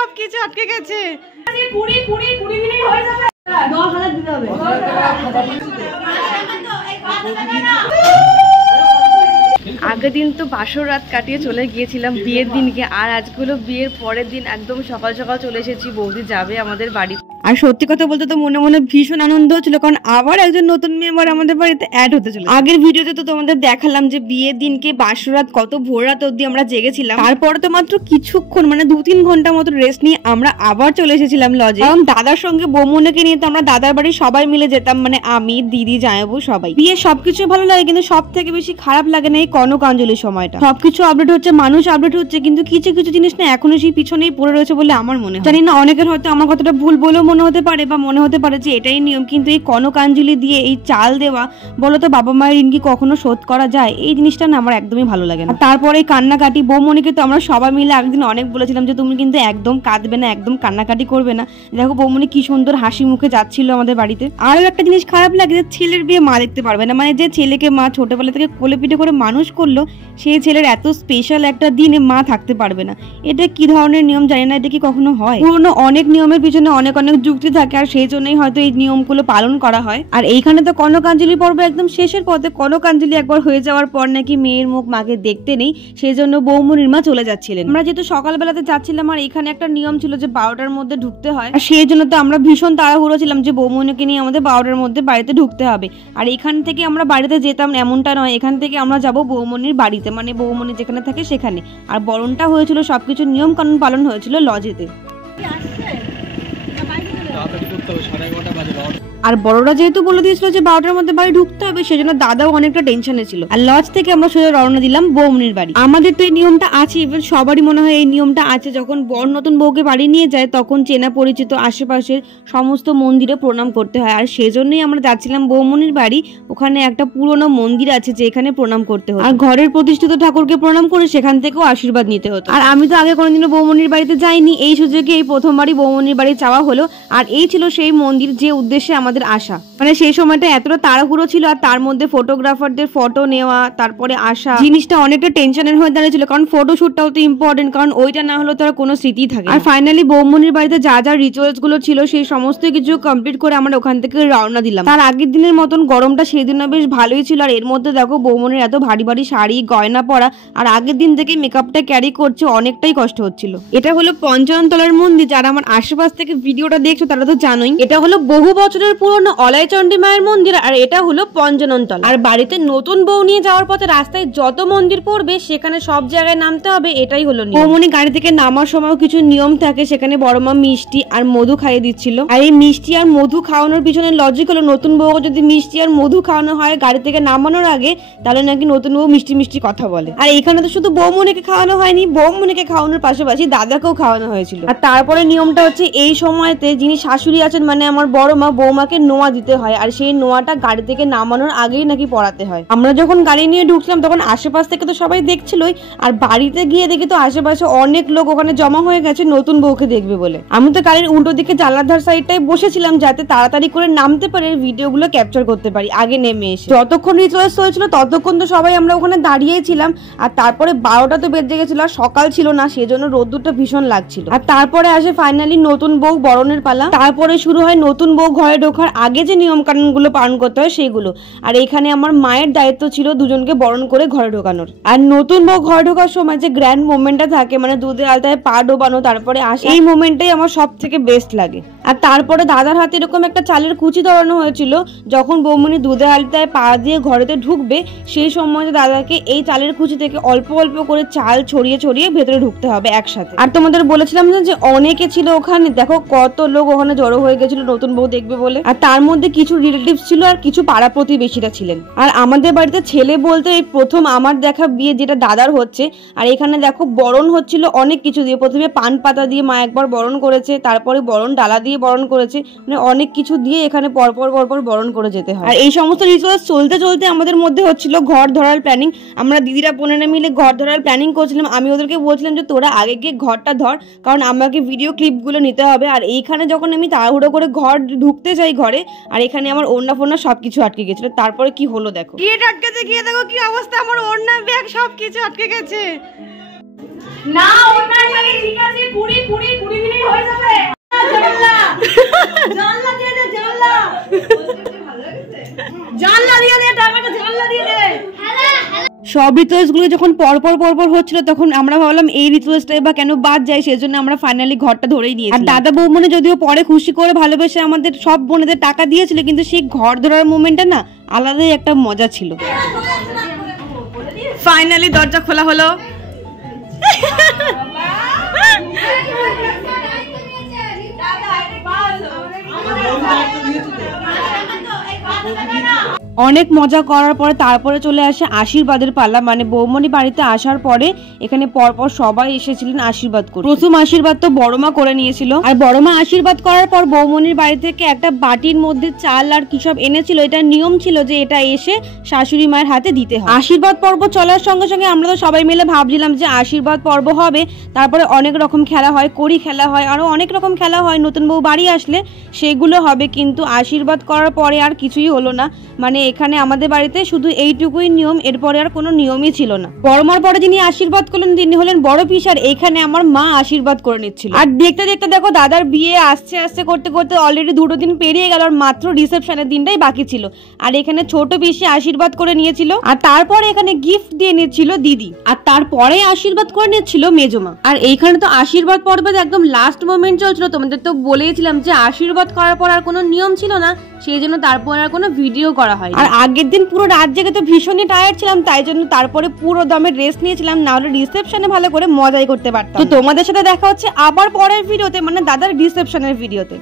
সবকিছু আটকে গেছে। আগের দিন তো বাসর রাত কাটিয়ে চলে গিয়েছিলাম বিয়ের দিনকে, আর আজগুলো বিয়ের পরের দিন একদম সকাল সকাল চলে এসেছি। বৌদি যাবে আমাদের বাড়ি। আর সত্যি কথা বলতে তো মনে মনে ভীষণ আনন্দ হচ্ছিল, কারণ আবার একজন নতুন মেম্বার আমাদের বাড়িতে অ্যাড হতে চলে। আগের ভিডিওতে তো তোমাদের দেখালাম যে বিয়ের দিনকে বাসর রাত কত ভোর রাত অব্দি আমরা জেগেছিলাম। তারপরে তো মাত্র কিছুক্ষণ মানে 2-3 ঘন্টা মতো রেস্ট নিয়ে আমরা আবার চলে এসেছিলাম লজে। কারণ দাদার সঙ্গে বৌমনিকে নিয়ে তো আমরা দাদার বাড়ি সবাই মিলে যেতাম, মানে আমি, দিদি, জামাইবু সবাই। বিয়ে সবকিছু ভালো লাগে, কিন্তু সব থেকে বেশি খারাপ লাগে না এই কনকাঞ্জলির সময়টা। সবকিছু আপডেট হচ্ছে, মানুষ আপডেট হচ্ছে, কিন্তু কিছু কিছু জিনিস না এখনো সেই পিছনেই পড়ে রয়েছে বলে আমার মনে হয়। জানি না অনেকের হয়তো আমার কথাটা ভুল বলেও মনে হতে পারে, বা মনে হতে পারে যে এটাই নিয়ম, কিন্তু এই কনকাঞ্জলি দিয়ে এই চাল দেওয়া বলো তো বাবা মায়ের ঋণ কি কখনো শোধ করা যায়? এই জিনিসটা না আমার একদমই ভালো লাগে না। তারপরে কান্নাকাটি, বৌমনিকে তো আমরা সবাই মিলে একদিন অনেক বলেছিলাম যে তুমি কিন্তু একদম কাঁদবে না, একদম কান্নাকাটি করবে না। দেখো বৌমনি কি সুন্দর হাসি মুখে যাচ্ছিল আমাদের বাড়িতে। আরো একটা জিনিস খারাপ লাগে যে ছেলের বিয়ে মা দেখতে পারবে না, মানে যে ছেলেকে মা ছোটবেলা থেকে কোলে পিঠে করে মানুষ করলো সেই ছেলের এত স্পেশাল একটা দিনে মা থাকতে পারবে না। এটা কি ধরনের নিয়ম জানি না, এটা কি কখনো হয়? পুরোনো অনেক নিয়মের পিছনে অনেক অনেক যুক্তি থাকে, আর সেই জন্যই হয়তো এই নিয়মগুলো পালন করা হয়। আর এইখানে তো কনকাঞ্জলি পর্ব একদম শেষের পথে। কনকাঞ্জলি একবার হয়ে যাওয়ার পর নাকি মেয়ের মুখ মাকে দেখতে নেই, সেই জন্য বৌমনির মা চলে যাচ্ছিলেন। আমরা যেহেতু সকালবেলাতে যাচ্ছিলাম, আর এখানে একটা নিয়ম ছিল যে 12টার মধ্যে ঢুকতে হয়, আর সেই জন্য তো আমরা ভীষণ তাড়াহুড়ো ছিলাম যে বৌমনিকে নিয়ে আমাদের 12টার মধ্যে বাড়িতে ঢুকতে হবে। আর এখান থেকে আমরা বাড়িতে যেতাম এমনটা নয়, এখান থেকে আমরা যাব বৌমনির বাড়িতে, মানে বৌমনি যেখানে থাকে সেখানে। আর বরণটা হয়েছিল, সবকিছু নিয়ম কানুন পালন হয়েছিল লজেতে। আর বড়রা যেহেতু বলে দিয়েছিল যে 12টার মধ্যে বাড়ি ঢুকতে হবে, সেজন্য দাদাও অনেকটা টেনশনে ছিল। আর লজ থেকে আমরা সোজা রওনা দিলাম বৌমনির বাড়ি। আমাদের তো এই নিয়মটা আছে, ইভেন সবারই মনে হয় এই নিয়মটা আছে, যখন বর নতুন বউকে বাড়ি নিয়ে যায় তখন চেনা পরিচিত আশেপাশের সমস্ত মন্দিরে প্রণাম করতে হয়। আর সেজন্যই আমরা যাচ্ছিলাম বৌমনির বাড়ি। ওখানে একটা পুরোনো মন্দির আছে যে এখানে প্রণাম করতে হয়, আর ঘরের প্রতিষ্ঠিত ঠাকুরকে প্রণাম করে সেখান থেকেও আশীর্বাদ নিতে হতো। আর আমি তো আগে কোনোদিনও বৌমনির বাড়িতে যাইনি, এই সুযোগে এই প্রথমবারই বৌমনির বাড়ি যাওয়া হলো। আর এই ছিল সেই মন্দির যে উদ্দেশ্যে আমাদের আসা। মানে সেই সময়টা এতটা তাড়াহুড়ো ছিল, আর তার মধ্যে ফটোগ্রাফারদের ফটো নেওয়া, তারপরে আসা, জিনিসটা অনেকটা টেনশনের হয়ে দাঁড়িয়েছিল, কারণ ফটোশুটটাও তো ইম্পর্টেন্ট, কারণ ওইটা না হলে তার কোনো স্মৃতি থাকে। আর ফাইনালি বৌমনির বাড়িতে যা যা রিচুয়ালস গুলো ছিল সেই সমস্ত কিছু কমপ্লিট করে আমরা ওখান থেকে রওনা দিলাম। তার আগের দিনের মতন গরমটা সেদিনও বেশ ভালোই ছিল। আর এর মধ্যে দেখো বৌমনির এত ভারী ভারী শাড়ি গয়না পরা, আর আগের দিন থেকে মেকআপটা ক্যারি করছে, অনেকটাই কষ্ট হচ্ছিল। এটা হলো পঞ্চাননতলার মন্দির। যারা আমার আশেপাশ থেকে ভিডিওটা দেখছো তারা তো জানোই, এটা হলো বহু বছরের পুরনো অলাইচন্ডী মায়ের মন্দির, আর এটা হলো পঞ্চাননতলা। আর বাড়িতে নতুন বউ নিয়ে যাওয়ার পথে রাস্তায় যত মন্দির পড়বে সেখানে সব জায়গায় নামতে হবে, এটাই হলো নিয়ম। বৌমনি গাড়ি থেকে নামার সময় কিছু নিয়ম থাকে, সেখানে বড়মা মিষ্টি আর মধু খাইয়ে দিচ্ছিল। আর এই মিষ্টি আর মধু খাওয়ানোর পিছনে লজিক হলো, নতুন বউ যদি মিষ্টি আর মধু খাওয়ানো হয় গাড়ি থেকে নামানোর আগে, তাহলে নাকি নতুন বউ মিষ্টি মিষ্টি কথা বলে। আর এখানে তো শুধু বৌমনিকে খাওয়ানো হয়নি, বৌমনিকে খাওয়ানোর পাশাপাশি দাদাকেও খাওয়ানো হয়েছিল। আর তারপরে নিয়মটা হচ্ছে এই সময়তে যিনি শাশুড়ি আছেন, মানে আমার বড় মা, বৌমাকে নোয়া দিতে হয়, আর সেই নোয়াটা গাড়ি থেকে নামানোর আগেই নাকি পড়াতে হয়। আমরা যখন গাড়ি নিয়ে ঢুকছিলাম তখন আশেপাশ থেকে তো সবাই দেখছিলই, আর বাড়িতে গিয়ে দেখি তো আশেপাশে অনেক লোক ওখানে জমা হয়ে গেছে নতুন বউকে দেখবে বলে। আমি তো গাড়ির উল্টো দিকে জানলার ধার সাইডটায় বসেছিলাম যাতে তাড়াতাড়ি করে নামতে পারে, ভিডিওগুলো ক্যাপচার করতে পারি আগে নেমে এসে। যতক্ষণ রিচুয়ালস হয়েছিল ততক্ষণ তো সবাই আমরা ওখানে দাঁড়িয়েই ছিলাম। আর তারপরে 12টা তো বেজে গেছিল, আর সকাল ছিল না, সেজন্য রোদ্দুরটা ভীষণ লাগছিল। আর তারপরে আসে ফাইনালি নতুন বউ বরণের পালা। তারপরে শুরু হয় নতুন বউ ঘরে ঢোকার আগে যে নিয়ম কানুন গুলো পালন করতে হয় সেইগুলো। আর এখানে আমার মায়ের দায়িত্ব ছিল দুজনকে বরণ করে ঘরে ঢোকানোর। আর নতুন বউ ঘরে ঢোকার সময় যে গ্র্যান্ড মোমেন্টটা থাকে, মানে দুধের আলতায় পা ডোবানো, তারপরে আসে, এই মোমেন্টটাই আমার সব থেকে বেস্ট লাগে। আর তারপরে দাদার হাতে এরকম একটা চালের কুচি ধরানো হয়েছিল, যখন বৌমনি দুধের আলতায় পা দিয়ে ঘরেতে ঢুকবে সেই সময় দাদাকে এই চালের কুচি থেকে অল্প অল্প করে চাল ছড়িয়ে ছড়িয়ে ভেতরে ঢুকতে হবে একসাথে। আর তোমাদের বলেছিলাম না যে অনেকে ছিল ওখানে, দেখো কত লোক ওখানে জড়ো হয়ে গেছিল নতুন বউ দেখবে বলে। আর তার মধ্যে কিছু রিলেটিভস ছিল আর কিছু পাড়া প্রতিবেশীরা ছিলেন। আর আমাদের বাড়িতে ছেলে বলতে এই প্রথম আমার দেখা বিয়ে যেটা দাদার হচ্ছে। আর এখানে দেখো বরণ হচ্ছিল অনেক কিছু দিয়ে, প্রথমে পান পাতা দিয়ে মা একবার বরণ করেছে, তারপরে বরণ ডালা দিয়ে বরণ করেছে, মানে অনেক কিছু দিয়ে এখানে পরপর পরপর বরণ করে যেতে হয়। আর এই সমস্ত রিচুয়ালস চলতে চলতে আমাদের মধ্যে হচ্ছিল ঘর ধরার প্ল্যানিং। আমরা দিদিরা বোনেরা মিলে ঘর ধরার প্ল্যানিং করছিলাম। আমি ওদেরকে বলছিলাম যে তোরা আগে গিয়ে ঘরটা ধর, কারণ আমাকে ভিডিও ক্লিপগুলো নিতে হবে। আর এইখানে যখন আমি তাড়াহুড়ো করে ঘর ঢুকতে যাই ঘরে, আর এখানে আমার ওড়না ফোড়না সবকিছু আটকে গেছিল। তারপরে কি হলো দেখো, গিয়ে আটকেছে, গিয়ে দেখো কি অবস্থা, আমার ওড়না ব্যাগ সবকিছু আটকে গেছে। না ওনার মানে ঠিক আছে 20 মিনিট হয়ে যাবে। জানলা দিয়ে দে, জানলা ভালো লাগছে, জানলা দিয়ে দে, টাকাটা জানলা দিয়ে দে। সব রিচুয়ালস গুলো যখন পরপর হচ্ছিল তখন আমরা ভাবলাম এই রিচুয়ালসটা বা কেন বাদ যায়, সেজন্য আমরা ফাইনালি ঘরটা ধরেই নিয়েছি। আর দাদা বৌমনি যদিও পরে খুশি করে ভালোবেসে আমাদের সব বোনেদের টাকা দিয়েছিল, কিন্তু সেই ঘর ধরার মোমেন্টটা না আলাদাই একটা মজা ছিল। ফাইনালি দরজা খোলা হলো। অনেক মজা করার পরে তারপরে চলে আসে আশীর্বাদের পালা। মানে বৌমনি বাড়িতে আসার পরে এখানে পরপর সবাই এসেছিলেন আশীর্বাদ করতে। প্রথম আশীর্বাদ তো বড়মা করে নিয়েছিল, আর বড়মা আশীর্বাদ করার পর বৌমনির বাড়ি থেকে একটা বাটির মধ্যে চাল আর কি সব এনেছিল। এটা নিয়ম ছিল যে এটা এসে শাশুড়ি মায়ের হাতে দিতে হয়। আশীর্বাদ পর্ব চলার সঙ্গে সঙ্গে আমরা তো সবাই মিলে ভাবছিলাম যে আশীর্বাদ পর্ব হবে, তারপরে অনেক রকম খেলা হয়, কড়ি খেলা হয়, আরো অনেক রকম খেলা হয় নতুন বউ বাড়ি আসলে সেগুলো হবে। কিন্তু আশীর্বাদ করার পরে আর কিছুই হলো না। মানে এখানে আমাদের বাড়িতে শুধু এইটুকুই নিয়ম, এরপরে আর কোনো নিয়মই ছিল না। বড়মার পরে যিনি আশীর্বাদ করলেন তিনি হলেন বড় পিসার। এখানে আমার মা আশীর্বাদ করে নিচ্ছিল। আর দেখতে দেখতে দেখো দাদার বিয়ে আস্তে আস্তে করতে করতে অলরেডি 2 দিন পেরিয়ে গেল, আর মাত্র রিসেপশনের দিনটাই বাকি ছিল। আর এখানে ছোট পিসি আশীর্বাদ করে নিয়েছিল, আর তারপরে এখানে গিফট দিয়ে নিচ্ছিল দিদি, আর তারপরে আশীর্বাদ করে নিচ্ছিল মেজমা। আর এইখানে তো আশীর্বাদ পর্বে একদম লাস্ট মোমেন্ট চলছিল। তোমাদের তো বলেছিলাম যে আশীর্বাদ করার পর আর কোনো নিয়ম ছিল না, সেই জন্য তারপর আর কোনো ভিডিও করা হয়। আর আগের দিন পুরো রাত জেগে তো ভীষণই টায়ার্ড ছিলাম, তাই জন্য তারপরে পুরো দমে রেস্ট নিয়েছিলাম, না হলে রিসেপশনে ভালো করে মজাই করতে পারতাম। তো তোমাদের সাথে দেখা হচ্ছে আবার পরের ভিডিওতে, মানে দাদার রিসেপশনের ভিডিওতে।